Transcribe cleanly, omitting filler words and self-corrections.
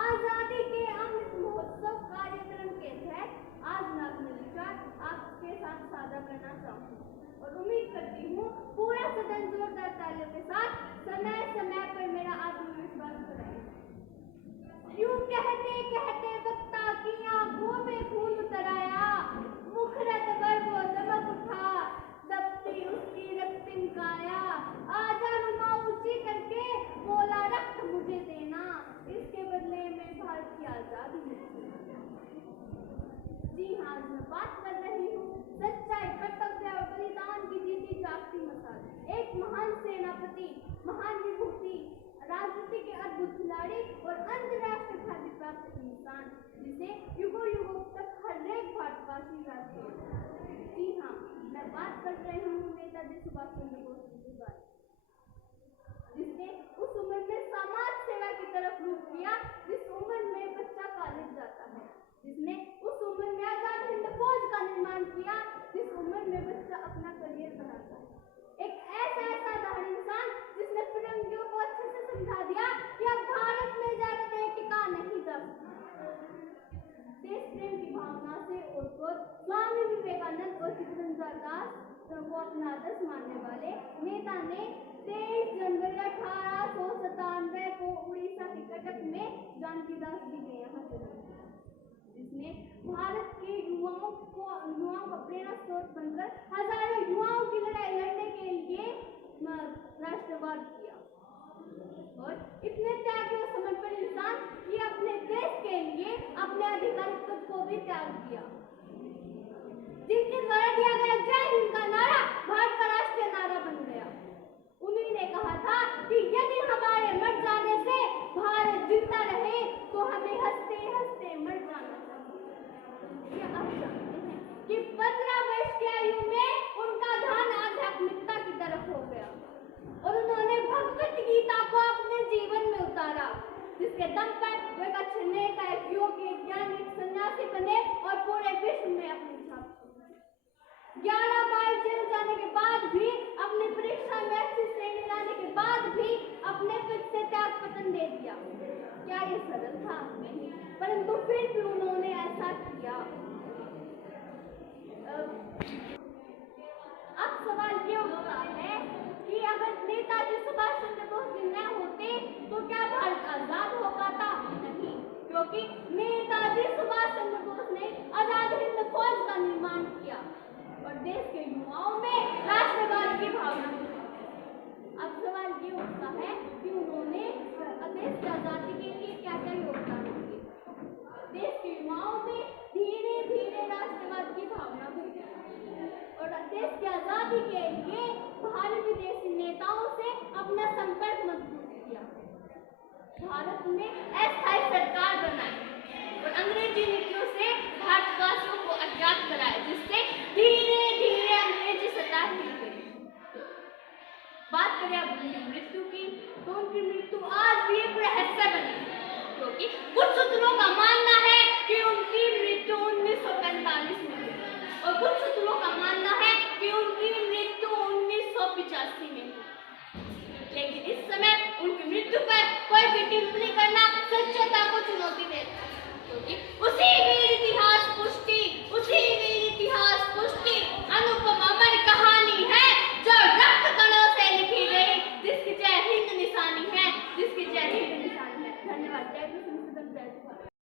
आजादी के अमृत महोत्सव कार्यक्रम के तहत आज मैं अपने विचार आपके साथ साझा करना चाहूँगी और उम्मीद करती हूँ पूरा सदन जोरदार तालियों के साथ समय समय पर मेरा आत्मविश्वास बढ़ाएगा। यूं कहते कहते वक्ता की आंखों में खून उतर आया, मुखरत पर वो दमक उठा, दबती उसकी रक्तिम काया, आजा रुमा ऊंची करके बोला रक्त मुझे देना, इसके बदले में भारत की आजादी मिलेगी। जी हाँ, मैं बात कर रही हूँ सच्चाई, कर्तव्य और बलिदान की जीती जागती मिसाल। एक महान सेनापति, महान विभूति, राजनीति के अद्भुत खिलाड़ी और अंतर्राष्ट्रीय ख्याति प्राप्त इंसान, जिसे युगों युगों तक हर एक भारतवासी याद करेगा। जी हाँ, मैं बात कर रही हूँ नेताजी सुभाष चंद्र बोस के बारे में, जिसने उस उम्र में समाज सेवा की तरफ रुख किया जिस उम्र में बच्चा कॉलेज जाता है, जिसने उस उम्र में आजाद हिंद फौज का निर्माण किया जिस उम्र में बच्चा अपना करियर बनाता है। एक ऐसा साधारण इंसान जिसने फिरंगियों को अच्छे से समझा दिया कि अब भारत में ज्यादा देर टिका नहीं जा सकता। देश प्रेम की भावना से ओतप्रोत स्वामी विवेकानंद और चित्रंजन दास को अपना आदर्श मानने वाले नेता ने 23 जनवरी 1897 को उड़ीसा के कटक में जानकी दास जी के यहाँ जन्म लिया, जिसने भारत के युवाओं का प्रेरणा स्रोत बनकर हजारों युवाओं की लड़ाई लड़ने के लिए राष्ट्रवाद किया और इतने त्यागी और समर्पण इंसान कि अपने देश के लिए अपने अधिकारित्व को भी त्याग दिया, जिनके द्वारा दिया गया जय हिंद का नारा भारत का राष्ट्रीय नारा बन गया। उन्हीं ने कहा था कि यदि हमारे मर जाने से भारत जिंदा रहे तो हमें हंसते हंसते मर जाना चाहिए। आप जानते हैं कि 15 वर्ष की आयु में उनका ध्यान आध्यात्मिकता की तरफ हो गया और उन्होंने भगवत गीता को अपने जीवन में उतारा, जिसके दम पर वे एक अच्छे नेता, एक योगी, एक ज्ञानी, एक सन्यासी बने और पूरे विश्व में अपनी छाप छोड़ी। 11 बार जेल जाने के बाद भी, अपनी परीक्षा में अच्छी श्रेणी लाने के बाद भी अपने पद से त्याग पतन दे दिया। क्या ये सरल था? नहीं, परंतु फिर भी उन्होंने ऐसा किया। अब सवाल ये उठता है कि अगर नेताजी सुभाष चंद्र बोस जी न होते तो क्या भारत आजाद हो पाता? नहीं, क्योंकि नेताजी सुभाष चंद्र बोस ने आजाद हिंद फौज का निर्माण किया और देश के युवाओं में राष्ट्रवाद की भावना पैदा। अब सवाल ये उठता है कि उन्होंने देश की आजादी के लिए क्या क्या योगदान दिए। देश के युवाओं में धीरे धीरे राष्ट्रवाद की भावना पैदा और देश की आजादी के लिए भारत विदेशी नेताओं से अपना संपर्क मजबूत किया। भारत में अस्थायी सरकार बनाई और अंग्रेजी नीतियों से भारतवासियों को अज्ञात कराया, जिससे धीरे धीरे अंग्रेजी सत्ता हिल गई। बात करें अब उनकी मृत्यु की, तो उनकी मृत्यु आज भी एक रहस्य बनी